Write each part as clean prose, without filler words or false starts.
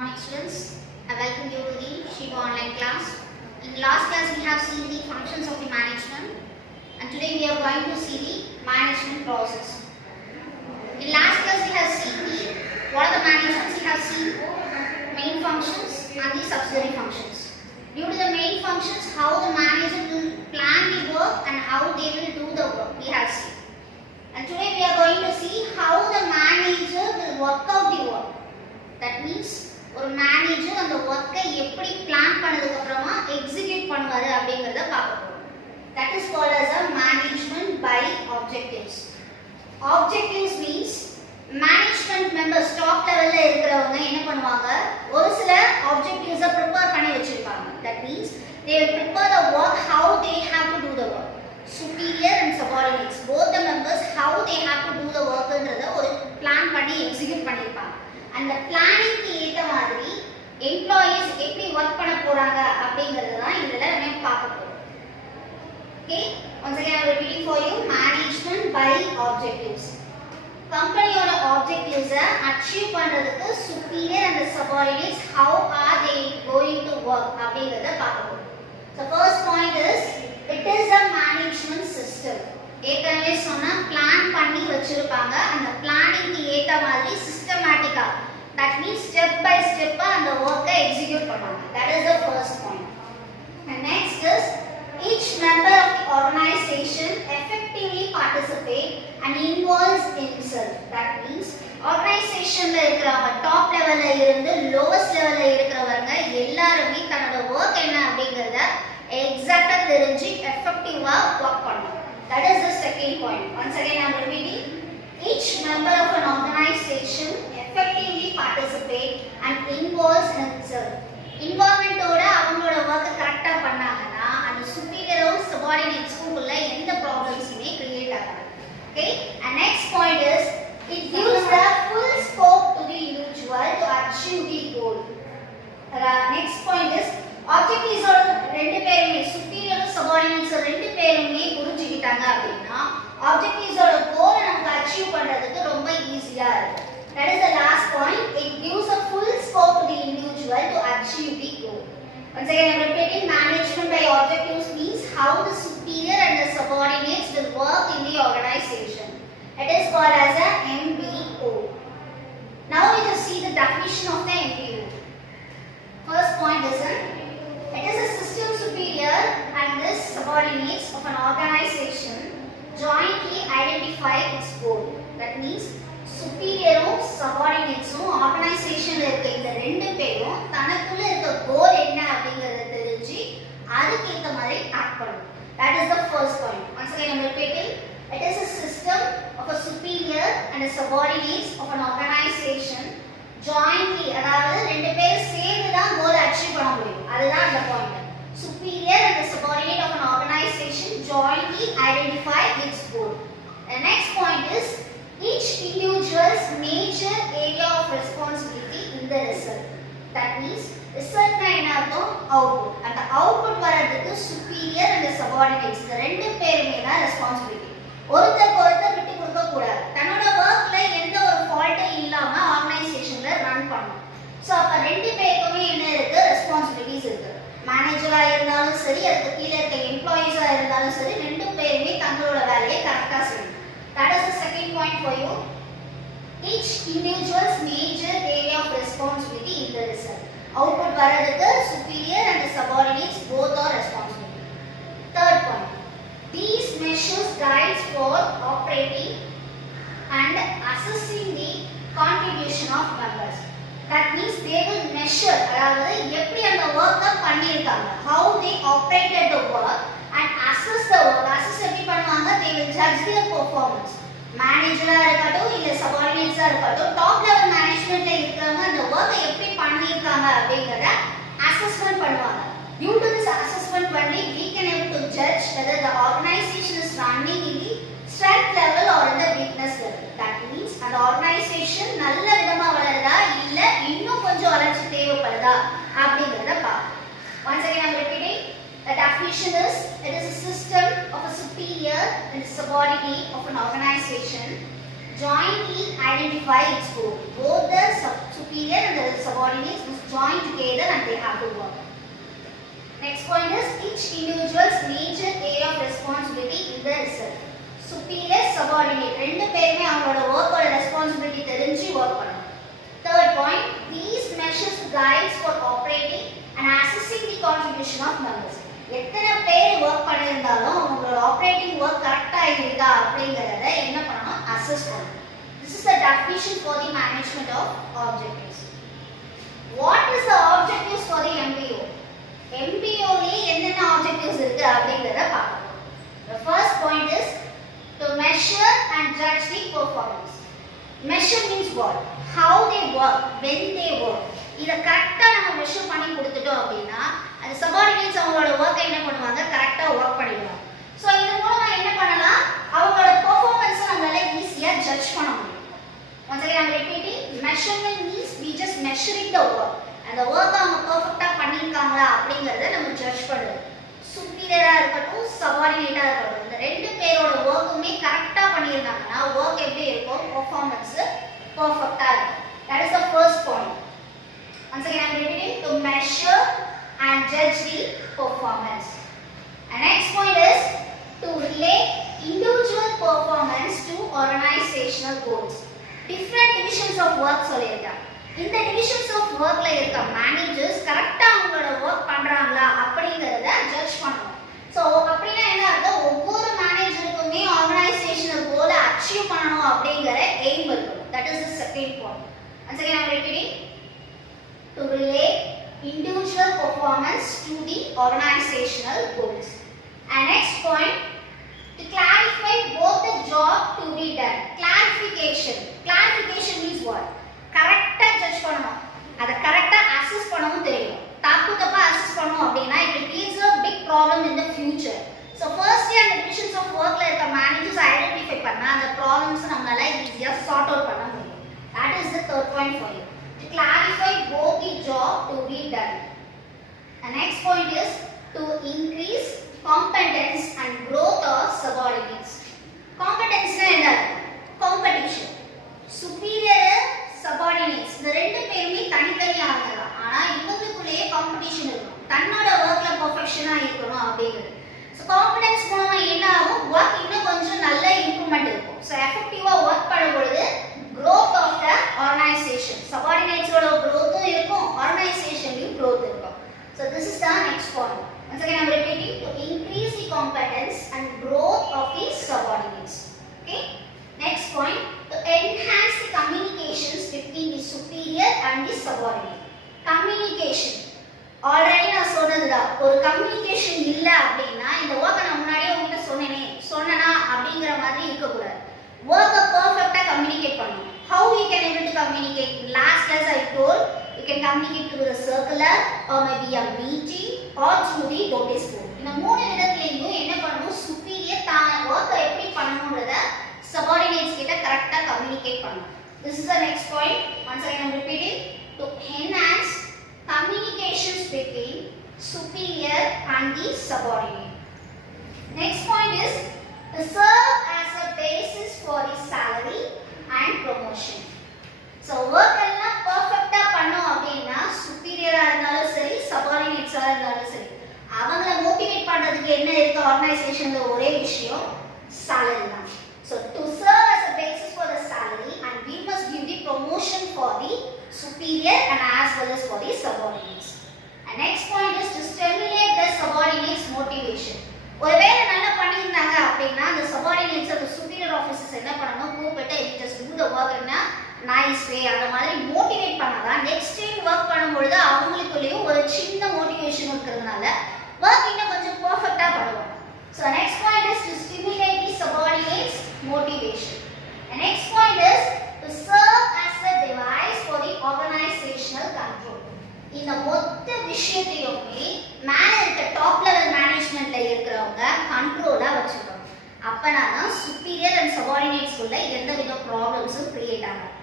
Morning students, I welcome you to the Shiva online class. In the last class we have seen the functions of the management and today we are going to see the management process. In last class we have seen what are the managements. We have seen main functions and the subsidiary functions. Due to the main functions, how the manager will plan the work and how they will do the work we have seen. And today we are going to see how the manager will work out the work. That means ஒரு மேனேஜர் அந்த வர்க்கை எப்படி பிளான் பண்ணதுக்கு அப்புறமா எக்ஸிக்யூட் பண்ணுவாரு அப்படிங்கறத பார்க்க போறோம். That is called as a management by objectives. Objectives means management members top level ல இருக்கிறவங்க என்ன பண்ணுவாங்க, ஒரு சில objectives prepare பண்ணி வச்சிருப்பாங்க. That means they will prepare the work how they have to do the work. Superior and subordinates both the members how they have to do the work ன்றத ஒரு பிளான் பண்ணி எக்ஸிக்யூட் பண்ணிருப்பாங்க. அந்த பிளானிங்க்கு ஏத்த மாதிரி எம்ப்ளாயீஸ் எப்படி வர்க் பண்ண போறாங்க அப்படிங்கறது தான் இதல நம்ம பார்க்க போறோம். Okay, once again I am repeating for you, management by objectives. கம்பெனியோட objectives அச்சீவ் பண்றதுக்கு superior and subordinates how are they going to work அப்படிங்கறத பார்க்க போறோம். So first point is it is a management system. ஏற்கனவே சொன்னா பிளான் பண்ணி வச்சிருப்பாங்க. அந்த பிளானிங்க்கு ஏத்த மாதிரி சிஸ்டமேட்டிக்கா, that means step by step அந்த work execute பண்ணுவாங்க. That is the first point. And next is each member of the organization effectively participate and involves himself. That means organizationல இருக்கிறவங்க டாப் லெவல்ல இருந்து லோவஸ்ட் லெவல்ல இருக்கிறவங்க எல்லாரும் தன்னோட work என்ன அப்படிங்கறத எக்ஸாக்ட்டா தெரிஞ்சு எஃபெக்டிவா வர்க் பண்ணணும். That is the second point. Once again I am repeating, each member of an organization effectively participate and involves himself. Involvement ஓட அவங்களோட work கரெக்ட்டா பண்ணாங்கன்னா அந்த superior subordinates குள்ள எந்த ப்ராப்ளம்ஸுமே கிரியேட் ஆகாது. Okay, and next point is it gives the full scope to the individual to achieve the goal. Next point is objectives ஓட ரெண்டு பேருமே superior subordinates ரெண்டு பேருமே புரிஞ்சிட்டாங்க அப்படினா objectives ஓட கோல் நமக்கு அச்சீவ் பண்றதுக்கு ரொம்ப ஈஸியா இருக்கும். That is the last point. It gives a full scope to the individual to achieve the goal. Once again I am repeating, management by objectives means how the superior and the subordinates will work in the organization. It is called as a MBO. Now we just see the definition of the MBO. First point is it is a system superior and the subordinates of an organization jointly identify its goal. That means superior subordinates organizationல இருக்க இந்த ரெண்டு பேரும் தனக்குள்ள இருக்க கோல் என்ன அப்படிங்கறத தெரிஞ்சு அதுக்கு ஏத்த மாதிரி ஆக்ட் பண்ணணும். That is the first point. Once again I am repeating, it is a system of a superior and a subordinates of an organization jointly, அதாவது ரெண்டு பேர் சேர்ந்து தான் கோல் அச்சீவ் பண்ண முடியும். அதுதான் அந்த point. Superior and the subordinate of an organization jointly identify its goal. The next point is each individual's major area of responsibility in the result. That means result na என்ன அர்த்தம், output. அந்த output வரதுக்கு superior and the subordinates இந்த ரெண்டு பேருமே தான் ரெஸ்பான்சிபிலிட்டி. ஒருத்தருக்கு ஒருத்தர் விட்டு கொடுக்க கூடாது. தன்னோட வர்க்ல எந்த ஒரு ஃபால்ட் இல்லாம ஆர்கனைசேஷன்ல ரன் பண்ணணும். சோ அப்ப ரெண்டு பேருக்குமே என்ன இருக்கு, ரெஸ்பான்சிபிலிட்டிஸ் இருக்கு. மேனேஜரா இருந்தாலும் சரி, அதுக்கு கீழ இருக்க எம்ப்ளாயீஸா இருந்தாலும் சரி, ரெண்டு பேருமே தங்களோட வேலையை கரெக்ட்டா செய்யணும். That is the second point for you. Each individual's major area of responsibility in the result. Output வரதுக்கு superior and the subordinates both are responsible. Third point, these measures guides for operating and assessing the contribution of members. That means they will measure, அதாவது எப்படி அந்த work பண்ணிருக்காங்க, how they operated the work and assess the work. Assess எப்படி பண்ணுவாங்க, they will judge their performance. மேனேஜரா இருக்கட்டும் இல்ல சபார்டினேட்ஸா இருக்கட்டும், டாப் லெவல் மேனேஜ்மென்ட்ல இருக்கவங்க அந்த work எப்படி பண்ணிருக்காங்க அப்படிங்கறத அசஸ்மென்ட் பண்ணுவாங்க. Due to this assessment only we can able to judge whether the organization is running in the strength level or in the weakness level. That means அந்த organization நல்ல விதமா வளருதா இல்ல இன்னும் கொஞ்சம் வளர்ச்சி தேவைப்படுதா அப்படிங்கறத பார்ப்போம். Once again I am repeating, the definition is it is a system of a superior and subordinate of an organization jointly identify its goal. Both the superior and the subordinates must join together and they have to work. Next point is each individual's major area of responsibility in the result. Superior, subordinate ரெண்டு பேருமே அவங்களோட workோட responsibility தெரிஞ்சு work பண்ணணும். Third point, these measures guides for operating and assessing the contribution of members. எத்தனை பேர் work பண்ணிருந்தாலும் அவங்களோட operating work கரெக்ட்டா இருக்கா அப்படிங்கறத என்ன பண்ணணும் assess பண்ணணும். This is the definition for the management of objectives. What is the objectives for the MBO? MBO ல என்னென்ன objectives இருக்கு அப்படிங்கறத பார்க்கலாம். The first point is to measure and judge the performance. Measure means what? How they work, when they work. இத கரெக்ட்டா நம்ம மெஷர் பண்ணி கொடுத்துட்டோம் அப்படினா அந்த சபார்டினேட்ஸ் அவங்களோட வர்க்கை என்ன பண்ணுவாங்க கரெக்ட்டா வர்க் பண்ணிடுவாங்க. சோ இது மூலமா என்ன பண்ணலாம் அவங்களோட பெர்ஃபார்மன்ஸ் நம்மளால ஈஸியா ஜட்ஜ் பண்ண முடியும். Once again I'm repeating, measurement means we just measuring the work. அந்த வர்க் அவங்க பெர்ஃபெக்ட்டா பண்ணிருக்காங்களா அப்படிங்கறத நம்ம ஜட்ஜ் பண்ணுவோம். சுப்பீரியரா இருக்கட்டும் சபார்டினேட்டா இருக்கட்டும் இந்த ரெண்டு பேரோட வர்க்குமே கரெக்ட்டா பண்ணிருந்தாங்கன்னா வர்க் எப்படி இருக்கும் பெர்ஃபார்மன்ஸ் பெர்ஃபெக்ட்டா இருக்கும். That is the first point. Once again I am repeating, to measure and judge the performance. And next point is to relate individual performance to organizational goals. Different divisions of work சொல்லிருக்காங்க. இந்த divisions of workல இருக்க managers கரெக்ட்டா அவங்களோட work பண்றாங்களா அப்படிங்கறத ஜட்ஜ் பண்ணணும். சோ அப்படினா என்ன அர்த்தம் ஒவ்வொரு மேனேஜருக்குமே organizational goal அச்சீவ் பண்ணனும் அப்படிங்கற எய்ம் இருக்கும். That is the second point. Once again I am repeating, to relate individual performance to the organizational goals. And next point, to clarify both the job to be done. Clarification. Clarification means what? Correct judge பண்ணனும். அத கரெக்ட்டா அசஸ் பண்ணவும் தெரியும். தப்பு தப்பா அசஸ் பண்ணோம் அப்படினா it creates a big problem in the future. So firstly அந்த divisions of workல இருக்க managers identify பண்ணா அந்த problems நம்மளால ஈஸியா sort out பண்ண முடியும். That is the third point for you. To clarify both the job to be done. The next point is to increase competence and growth of subordinates. Competence na enna? Competition. Superior, subordinates இந்த ரெண்டு பேருமே தனித்தனியா இருக்காங்க. ஆனா இவங்களுக்குள்ளேயே காம்படிஷன் இருக்கும். தன்னோட வர்க்ல பெர்ஃபெக்ஷனா இருக்கணும் அப்படிங்கிறது. சோ காம்படன்ஸ் மூலமா என்ன ஆகும்? வர்க் இன்னும் கொஞ்சம் நல்ல இம்ப்ரூவ்மென்ட் இருக்கும். சோ எஃபெக்டிவா வர்க் பண்ணும்போது growth of the organization. Subordinates ஓட growth இருக்கும், organization growth இருக்கும். So this is the next point. Once again I am repeating, to increase the competence and growth of the subordinates. Okay? Next point, to enhance the communications between the superior and the subordinate. Communication. Already நான் சொன்னதுதான் ஒரு கம்யூனிகேஷன் இல்ல அப்படினா இந்த வர்க்க நான் முன்னாடியே உங்ககிட்ட சொன்னனா அப்படிங்கற மாதிரி இருக்க கூடாது. Work perfectly communicate பண்ணனும். How we can able to communicate? In last class I told you can communicate through the circular or maybe a meeting or through the notice board. இந்த மூணு விதத்திலேயும் என்ன பண்ணனும் superior தான் work எப்படி பண்ணனும்ன்றத subordinates கிட்ட கரெக்ட்டா communicate பண்ணனும். This is the next point. Once again I am repeating, to enhance communications between superior and the subordinate. Next point is to serve as a basis for the salary and promotion. So work எல்லாம் பெர்ஃபெக்ட்டா பண்ணோம் அப்படினா superior-ஆ இருந்தாலும் சரி subordinates-ஆ இருந்தாலும் சரி அவங்கள மோட்டிவேட் பண்றதுக்கு என்ன இருக்கு ஆர்கனைசேஷன்ல ஒரே விஷயம் salary தான். So to serve as a basis for the salary and we must give the promotion for the superior and as well as for the subordinates. And next point is to stimulate the subordinates motivation. ஒருவேளை நல்லா பண்ணிருந்தாங்க அப்படினா அந்த subordinates அந்த superior officers என்ன பண்ணனும் கூப்பிட்டு just do the work in a nice way அந்த மாதிரி மோட்டிவேட் பண்ணாதான் நெக்ஸ்ட் டைம் வர்க் பண்ணும்போது அவங்களுக்குள்ளேயும் ஒரு சின்ன மோட்டிவேஷன் இருக்கிறதுனால வர்க் இன்னும் கொஞ்சம் பெர்ஃபெக்ட்டா பண்ணுவாங்க. So the next point is to stimulate the subordinates motivation. The next point is to serve as a device for the organizational control. இந்த மொத்த விஷயத்தையுமே மேல இருக்க டாப் லெவல் மேனேஜ்மென்ட்ல இருக்கிறவங்க கண்ட்ரோலா வச்சுக்கணும். அப்பனாதான் superior and subordinates குள்ள எந்த வித ப்ராப்ளம்ஸும் கிரியேட் ஆகாது.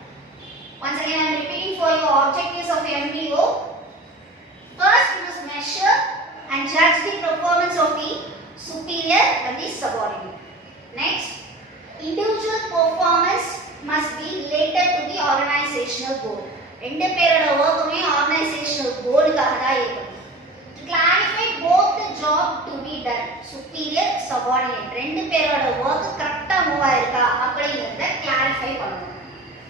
Once again I am repeating for your objectives of MBO. First you must measure and judge the performance of the superior and the subordinate. Next, individual performance must be related to the organizational goal. ரெண்டு பேரோட workமே organizational goalகாக தான் இருக்கும். To clarify both the job to be done, superior, subordinate, ரெண்டு பேரோட work கரெக்ட்டா மூவ் ஆயிருக்கா அப்படிங்கறத clarify பண்ணணும்.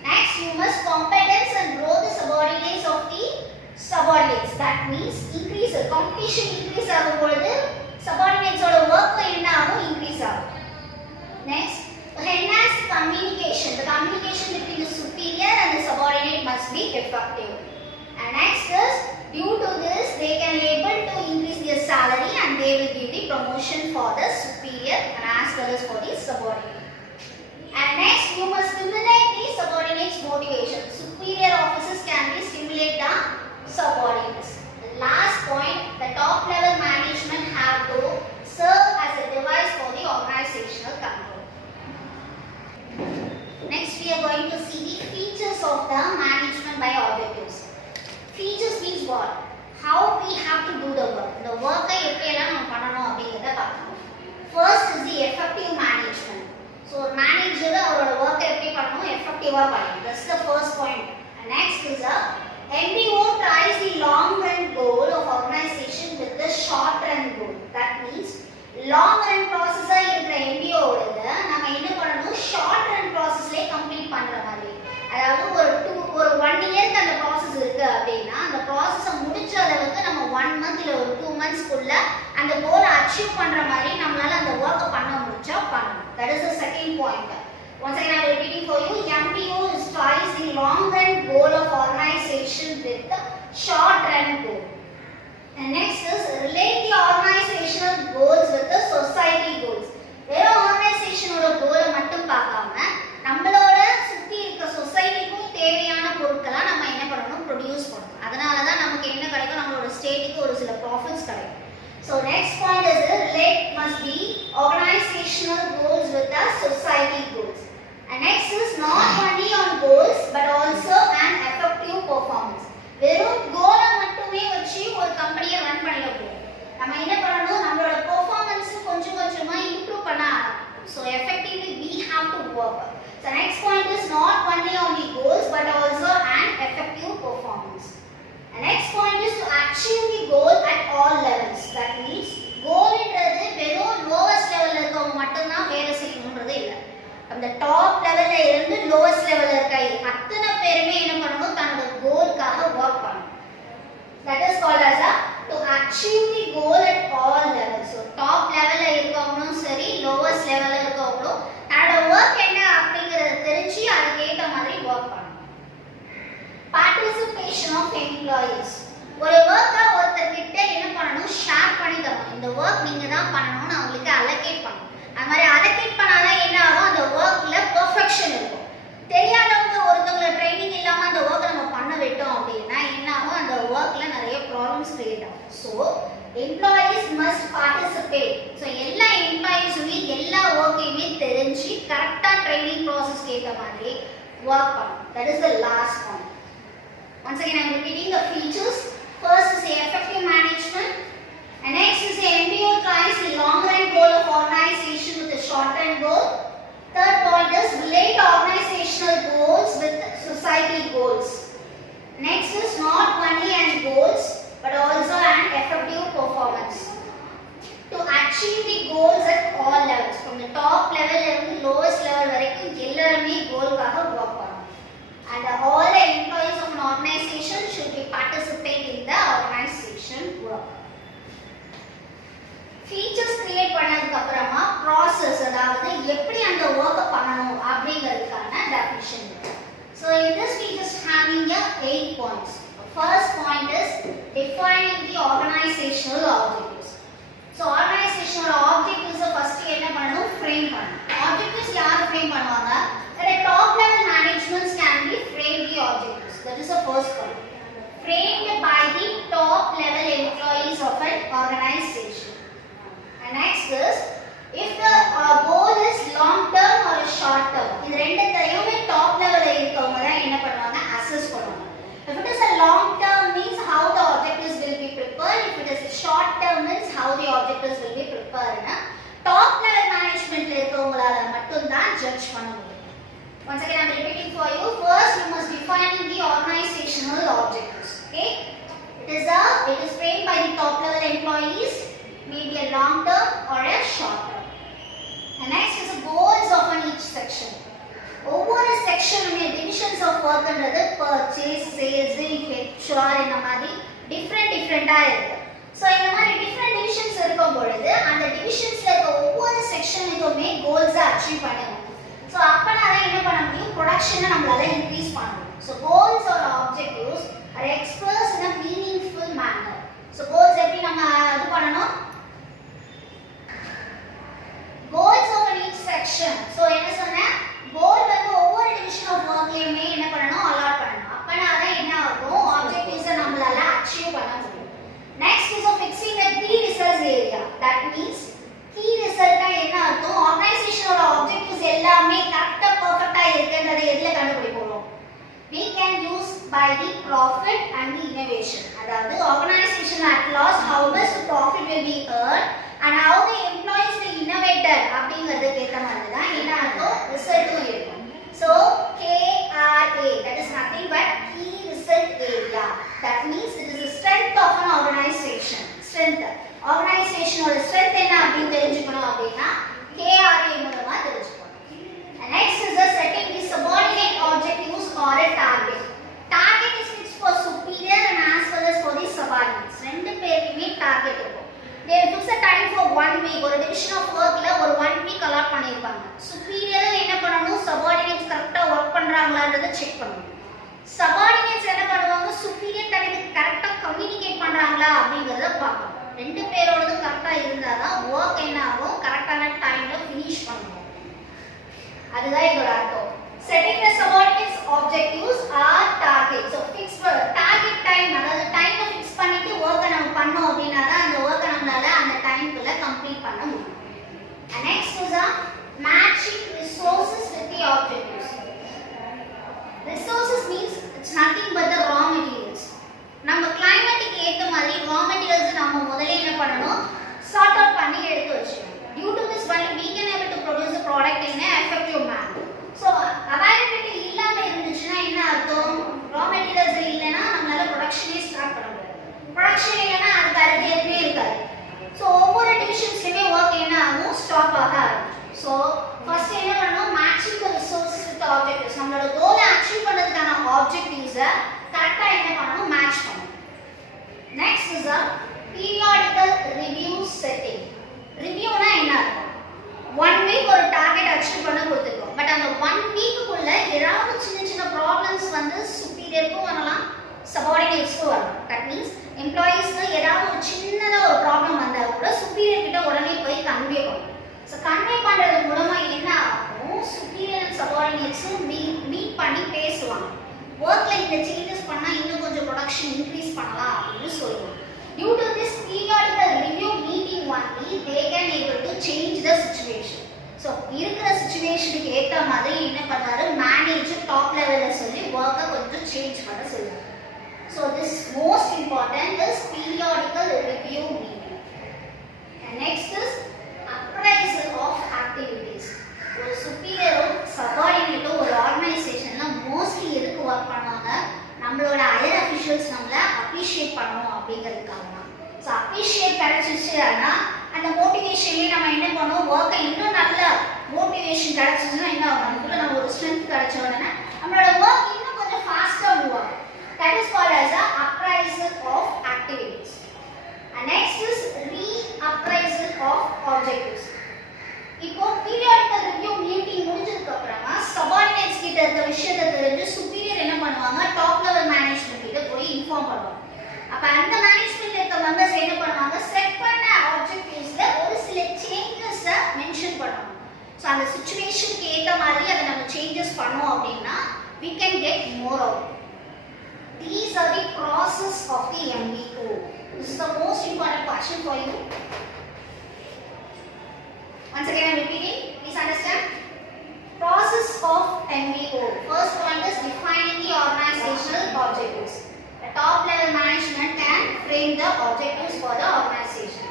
Next, you must competence and grow the subordinates of the subordinates. That means increase competition increase ஆகும் பொழுது subordinates ஓட work என்ன ஆகும் increase ஆகும். Next, enhance communication. The communication between the superior and the subordinate must be effective. And next is, due to this, they can able to increase their salary and they will give the promotion for the superior and as well as for the subordinate. And next, you must stimulate the subordinates' motivation. Superior officers can be stimulate the subordinates. The last point, the top level management have to serve as a device for the organizational control. Next, we are going to see the features of the management by objectives. Features means what? How we have to do the work. The work ஐ எப்படியெல்லாம் நம்ம பண்ணணும் அப்படிங்கறத பார்க்கணும். First is the effective management. So, manager அவரோட work எப்படி பண்ணணும் effectively பண்ணணும். That's the first point. And next is a MBO tries the long run goal of organization with the short run goal. That means long run process ஆ இருக்கிற MBO ஓட நம்ம என்ன பண்ணணும் short run processலயே கம்ப்ளீட் பண்ற மாதிரி. அதாவது ஒரு 1 இயருக்கு அந்த process இருக்கு அப்படினா அந்த process முடிச்ச அளவுக்கு நம்ம 1 month இல்ல ஒரு 2 months குள்ள அந்த goal achieve பண்ற மாதிரி நம்மளால அந்த work பண்ண முடிச்சா பண்ணணும். That is the second point. Once again I am repeating for you, MBO tries the long run goal of organization with the short run goal. And next is relate the organizational goals with the society goals. வேற ஆர்கனைசேஷனோட கோலை மட்டும் பார்க்காம நம்மளோட சுத்தி இருக்க சொசைட்டிக்கும் தேவையான பொருட்களை நம்ம என்ன பண்ணணும் ப்ரொடியூஸ் பண்ணணும். அதனால தான் நமக்கு என்ன கிடைக்கும் நம்மளோட ஸ்டேட்டுக்கு ஒரு சில ப்ராஃபிட்ஸ் கிடைக்கும். So next point is relate must be organizational goals with the society goals. And next is not only on goals but also an effective performance. வெறும் கோலை மட்டுமே வச்சு ஒரு கம்பெனியை ரன் பண்ணிட போறோம். நம்ம என்ன பண்ணணும் நம்மளோட பெர்ஃபார்மன்ஸ் கொஞ்சம் கொஞ்சமா இம்ப்ரூவ் பண்ண ஆரம்பிக்கணும். So effectively we have to work. The next point is not only on the goals but also an effective performance. The next point is to achieve the goal at all levels. That means goal என்றது வெறும் lowest level இருக்கவங்க மட்டும் தான் வேலை செய்யணும்ன்றது இல்ல. அந்த டாப் லெவல்ல இருந்து lowest level இருக்க அத்தனை பேருமே என்ன பண்ணணும் தன்னோட கோல்காக வர்க் பண்ணணும். That is called as a to achieve the goal at all levels. So top level ல இருக்கவங்களும் சரி lowest level ல இருக்கவங்களும் தன்னோட work என்ன அப்படிங்கறத தெரிஞ்சு அதுக்கு ஏத்த மாதிரி வர்க் பண்ணணும். Participation of employees. ஒரு work-அ ஒருத்தர் கிட்ட என்ன பண்ணணும் ஷேர் பண்ணி தரணும். இந்த work நீங்க தான் பண்ணணும்னு அவங்களுக்கு allocate பண்ணணும். அந்த மாதிரி allocate பண்ணாதான் என்ன ஆகும் அந்த work-ல perfection இருக்கும். தெரியாதவங்க ஒருத்தவங்கள ட்ரைனிங் இல்லாம அந்த work-அ நம்ம பண்ண விட்டோம் அப்படினா என்ன ஆகும் அந்த work-ல நிறைய problems create ஆகும். So employees must participate. So எல்லா employees-உமே எல்லா work-ஐயுமே தெரிஞ்சு கரெக்ட்டா ட்ரைனிங் process கேட்ட மாதிரி work பண்ணணும். That is the last point. Once again I am repeating the features. First is the effective management, and next is the MBO tries the long run goal of organization with the short run goal. Third point is relate organizational goals with society goals. Next is not only an goals but also an effective performance. To achieve the goals at all levels, from the top level to lowest level வரைக்கும் எல்லாருமே கோல்காக work பண்ணணும். And all the employees of an organization should be participate in the organization work. Features create பண்ணதுக்கு அப்புறமா process அதாவது எப்படி அந்த work பண்ணனும் அப்படிங்கிறதுக்கான definition இருக்கு. So in this we just having 8 points. First point is defining the organizational objectives. So organizational objectives first என்ன பண்ணனும் frame பண்ணனும். Objectives யார் frame பண்ணுவாங்க? The top level managements can be frame the objectives. That is the first point. Framed by the top level employees of an organization. And next is if the goal is long term or short term. இந்த ரெண்டுத்தையுமே top level ல இருக்கவங்க தான் என்ன பண்ணுவாங்க assess பண்ணுவாங்க. If it is a long term means how the objectives will be prepared. If it is short term means how the objectives will be prepared. Top level management ல இருக்கவங்களால மட்டும் தான் judge பண்ண முடியும். Once again, I am repeating for you. First, you must define the organizational objectives. Okay? It is framed by the top level employees, maybe a long term or a short term. And next is the goals of each section. ஒவ்வொரு செக்ஷனுமே divisions of ஒர்க்ன்றது purchase, sales, HR இந்த மாதிரி டிஃப்ரெண்டா இருக்கு. ஸோ இந்த மாதிரி different divisions இருக்கும் பொழுது அந்த டிவிஷன்ஸ்ல இருக்க ஒவ்வொரு செக்ஷனுக்குமே கோல்ஸை அச்சீவ் பண்ணணும். ஸோ அப்பனா தான் என்ன பண்ண முடியும், ப்ரொடக்ஷனை நம்மளால இன்க்ரீஸ் பண்ண முடியும். So goals are objectives are expressed in a meaningful manner. So goals எப்படி நம்ம இது பண்ணணும், goals of each section. So என்ன சொன்னேன், கோல் வந்து ஒவ்வொரு டிவிஷன் ஆஃப் ஒர்க்லயுமே என்ன பண்ணணும், அலாட் பண்ணணும். அப்பனா தான் என்ன ஆகும், ஆப்ஜெக்டிவ்ஸை நம்மளால அச்சீவ் பண்ண முடியும். Next is of fixing the key results area. That means key result என்ன அர்த்தம், ஆர்கனைசேஷனோட ஆப்ஜெக்டிவ்ஸ் எல்லாமே கரெக்ட்டா பெர்ஃபெக்ட்டா இருக்குன்றதை எதுல கண்டுபிடிப்போம், we can use by the profit and the innovation. அதாவது organization at large how much profit will be earned and how the employees will innovate அப்படிங்கிறதுக்கு ஏத்த மாதிரி தான் என்ன அர்த்தம், ரிசல்ட்டும் இருக்கும். So KRA, that is nothing but key result area. That means it is the strength of an organization. Strength, organizationோட strength என்ன அப்படின்னு தெரிஞ்சுக்கணும் அப்படின்னா KRA மூலமா தெரிஞ்சுக்கணும். And next is the setting the subordinate objectives or a target. Target is fixed for superior and as well as for the subordinates. ரெண்டு பேருக்குமே டார்கெட் இருக்கும். They will fix a time for 1 week. ஒரு division of workல ஒரு 1 week allot பண்ணிருப்பாங்க. superior என்ன பண்ணனும், subordinates கரெக்ட்டா வர்க் பண்றாங்களான்றதை செக் பண்ணனும். subordinates என்ன பண்ணுவாங்க, superior தனக்கு கரெக்ட்டா கம்யூனிகேட் பண்றாங்களா அப்படிங்கறத பார்க்கணும். ரெண்டு பேரோடது கரெக்ட்டா இருந்தா தான் வர்க் என்ன ஆகும், கரெக்ட்டான டைம்ல finish பண்ணுவோம். அதுதான் இதோட அர்த்தம். setting the subordinates objectives are targets. so fix target time, அதாவது டைமை ஃபிக்ஸ் பண்ணிட்டு வர்க்க நம்ம பண்ணோம் அப்படினா தான் அந்த வர்க்க நம்மளால அந்த டைம்க்குள்ள கம்ப்ளீட் பண்ண முடியும். and next is matching resources with the objectives. resources means it's nothing but the raw materials. நம்ம கிளைமேட்டுக்கு ஏத்த மாதிரி raw materials நம்ம முதல்ல என்ன பண்ணனும், சார்ட் அவுட் பண்ணி எடுத்து வச்சிரணும். due to this only we can able to produce the product in an effective manner. so availability இல்லாம இருந்துச்சுனா என்ன அர்த்தம், raw materials இல்லனா நம்மளால ப்ரொடக்ஷனே ஸ்டார்ட் பண்ண முடியாது. ப்ரொடக்ஷன் இல்லனா அதுக்கு அடுத்து எதுவுமே இருக்காது. so ஒவ்வொரு டிவிஷன்ஸ்லயே வர்க் என்ன ஆகும், ஸ்டாப் ஆக ஆரம்பிக்கும். so first என்ன பண்ணனும், matching the resources with the objectives. நம்மளோட கோலை அச்சீவ் பண்றதுக்கான ஆப்ஜெக்டிவ்ஸை கரெக்ட்டா என்ன பண்ணனும், மேட்ச் பண்ணனும். next is a periodical review setting. ரிவ்யூனா என்ன அர்த்தம், 1 வீக் ஒரு டார்கெட் அச்சீவ் பண்ண கொடுத்துருக்கோம். பட் அந்த 1 வீக்குக்குள்ள ஏதாவது சின்ன ப்ராப்ளம்ஸ் வந்து சுப்பீரியருக்கும் வரலாம், சபார்டினேட்ஸ்க்கும் வரலாம். தட் மீன்ஸ் எம்ப்ளாயீஸ்க்கு ஏதாவது ஒரு சின்னதாக ஒரு ப்ராப்ளம் வந்தால் கூட சுப்பீரியர் கிட்ட உடனே போய் கன்வே பண்ணணும். ஸோ கன்வே பண்ணுறது மூலமாக என்ன ஆகும், சுப்பீரியர் அண்ட் சபார்டினேட்ஸும் மீட் பண்ணி பேசுவாங்க. ஒர்க்கில் இந்த சேஞ்சஸ் பண்ணால் இன்னும் கொஞ்சம் ப்ரொடக்ஷன் இன்க்ரீஸ் பண்ணலாம் அப்படின்னு சொல்லுவாங்க. Due to this periodical review meeting only, they can able to change the situation. So, இருக்கிற சிச்சுவேஷனுக்கு ஏத்த மாதிரி என்ன பண்ணாரு, மேனேஜர் டாப் லெவல்ல சொல்லி வர்க்க கொஞ்சம் சேஞ்ச் பண்ண சொல்லுவாங்க. So, this most important is periodical review meeting. And next is appraisal of activities. ஒரு superior subordinate ஒரு ஆர்கனைசேஷன்ல மோஸ்ட்லி எதுக்கு வர்க் பண்ணுவாங்க, நம்மளோட ஹையர் அஃபிஷியல்ஸ் நம்மளை அப்ரிஷியேட் பண்ணணும் அப்படிங்கிறதுக்காக தான். ஸோ அப்ரிஷியேட் கிடைச்சிச்சுன்னா அந்த மோட்டிவேஷன்லேயே நம்ம என்ன பண்ணுவோம், ஒர்க்கை இன்னும் நல்ல மோட்டிவேஷன் கிடைச்சிச்சுன்னா என்ன ஆகும், நமக்குள்ள நம்ம ஒரு ஸ்ட்ரென்த் கிடைச்ச உடனே நம்மளோட ஒர்க் இன்னும் கொஞ்சம் ஃபாஸ்ட்டாக மூவ் ஆகும். That is called as a appraisal of activities. And next is reappraisal of objectives. இப்போ பீரியாடிக்கல் ரிவ்யூ மீட்டிங் முடிஞ்சதுக்கு அப்புறமா சபார்டினேட்ஸ் கிட்ட இருக்க விஷயத்தை தெரிஞ்சு சுப்பீரியர் என்ன பண்ணுவாங்க, டாப் லெவல் மேனேஜ்மெண்ட் கிட்ட போய் இன்ஃபார்ம் பண்ணுவாங்க. அப்ப அந்த மேனேஜ்மென்ட்ல இருக்க மெம்பர்ஸ் என்ன பண்ணுவாங்க, செட் பண்ண ஆப்ஜெக்டிவ்ஸ்ல ஒரு சில சேஞ்சஸை மென்ஷன் பண்ணுவாங்க. ஸோ அந்த சிச்சுவேஷனுக்கு ஏற்ற மாதிரி அதை நம்ம சேஞ்சஸ் பண்ணோம் அப்படின்னா we can get more out. These are the process of the MBO. This is the most important question for you. Once again I am repeating, please understand. Process of MBO. First point is defining the organizational objectives. The top level management can frame the objectives for the organization.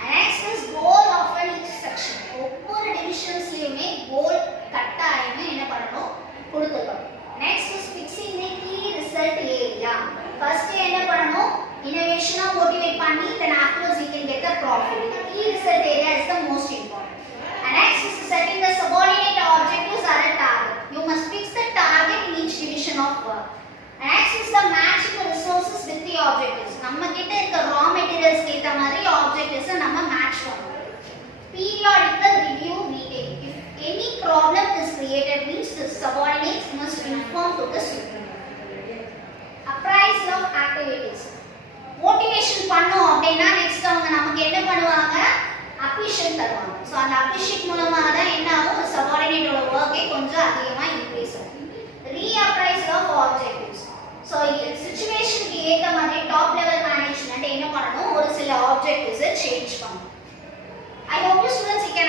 And next is goal of each section. ஒவ்வொரு டிவிஷன்ஸ்லயுமே கோல் கட்டாயமே என்ன பண்ணணும், the student. Appraisal of activities. Motivation பண்ணோம் அப்படினா நெக்ஸ்ட் அவங்க நமக்கு என்ன பண்ணுவாங்க, அப்ரிஷியேட் தருவாங்க. சோ அந்த அப்ரிஷியேட் மூலமா தான் என்ன ஆகும், சபார்டினேட்டோட வர்க்கே கொஞ்சம் அதிகமா இன்க்ரீஸ் ஆகும். Reappraisal of objectives. சோ சிச்சுவேஷனுக்கு ஏத்த மாதிரி டாப் லெவல் மேனேஜ்மென்ட் என்ன பண்ணனும், ஒரு சில ஆப்ஜெக்டிவ்ஸ் சேஞ்ச் பண்ணனும். I hope you students you can